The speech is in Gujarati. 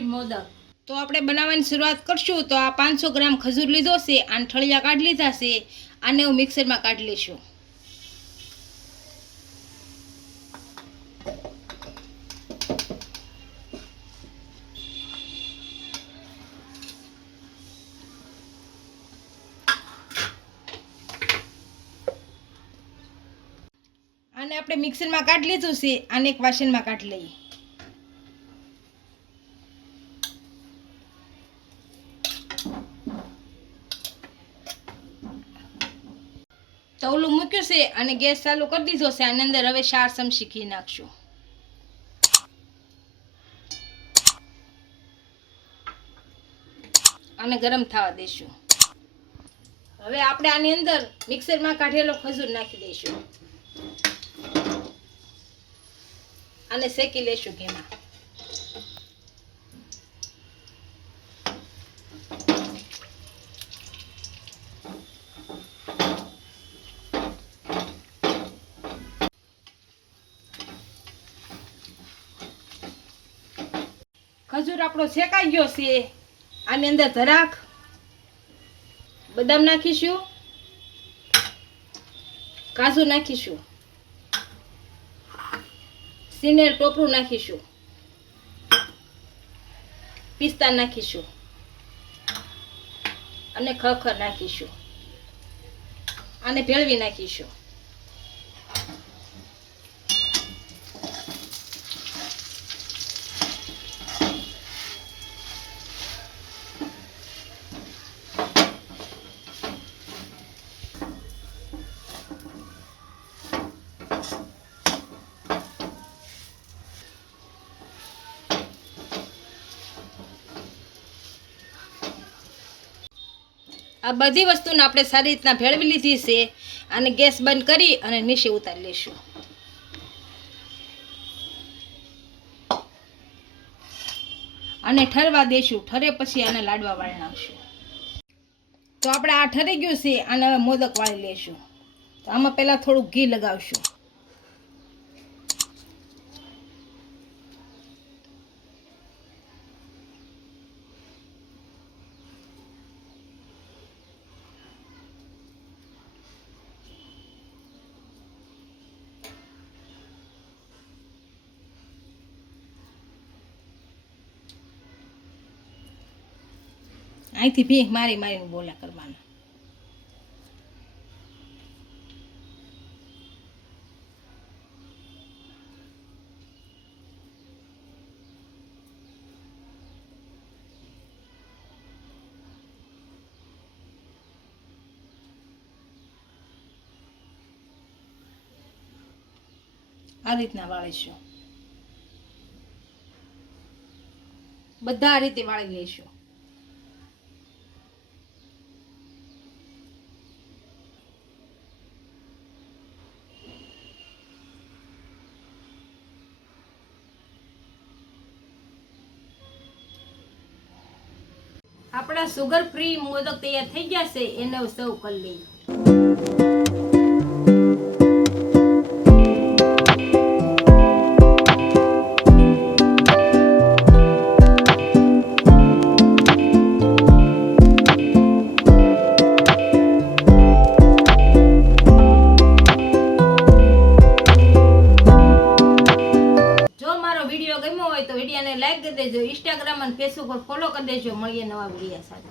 મોદક. તો આપણે બનાવવાની શરૂઆત કરશું. તો આ પાંચસો ગ્રામ ખજૂર લીધો છે આને ઠળિયા કાઢી લીધા છે, આને હું મિક્સરમાં કાઢી લઈશું. આને આપણે મિક્સરમાં કાઢી લીધું છે, આને એક વાસણમાં કાઢી લઈએ. તવલું મૂક્યું છે અને ગેસ ચાલુ કરી દીધો છે. આની અંદર હવે ચાર શીખી નાખશું. અને ગરમ થવા દઈશું હવે આપણે આની અંદર મિક્સરમાં કાઢેલો ખજૂર નાખી દઈશું. અને શેકી લેશું ઘીમાં. ખજૂર આપણો શેકાઈ ગયો છે. આની અંદર ધરાક. બદામ નાખીશું. કાજુ નાખીશું. સિનેર ટોપરું નાખીશું. પિસ્તા નાખીશું. અને ખખર નાખીશું. અને ભેળવી નાખીશું. આ બધી વસ્તુને આપણે સારી રીતના ભેળવી લીધી છે અને ગેસ બંધ કરી અને નીચે ઉતારી લઈશું. અને ઠરવા દઈશું. ઠરે પછી આને લાડવા વાળી નાખશું. તો આપણે આ ઠરી ગયું છે, આને હવે મોદક વાળી લઈશું. તો આમાં પહેલાં થોડુંક ઘી લગાવશું. અહીંથી ભીખ મારી મારીને બોલ્યા કરવાના. આ રીતના વાળીશું બધા આ રીતે વાળી લઈશું. આપણા સુગર ફ્રી મોદક તૈયાર થઈ ગયા છે એને સર્વ કરી લઈએ. વીડિયો ગમ્યો હોય તો વિડીયોને લાઈક કરી દેજો ઇન્સ્ટાગ્રામ અને ફેસબુક પર ફોલો કરી દેજો. મળીએ નવા વિડીયા સાથે.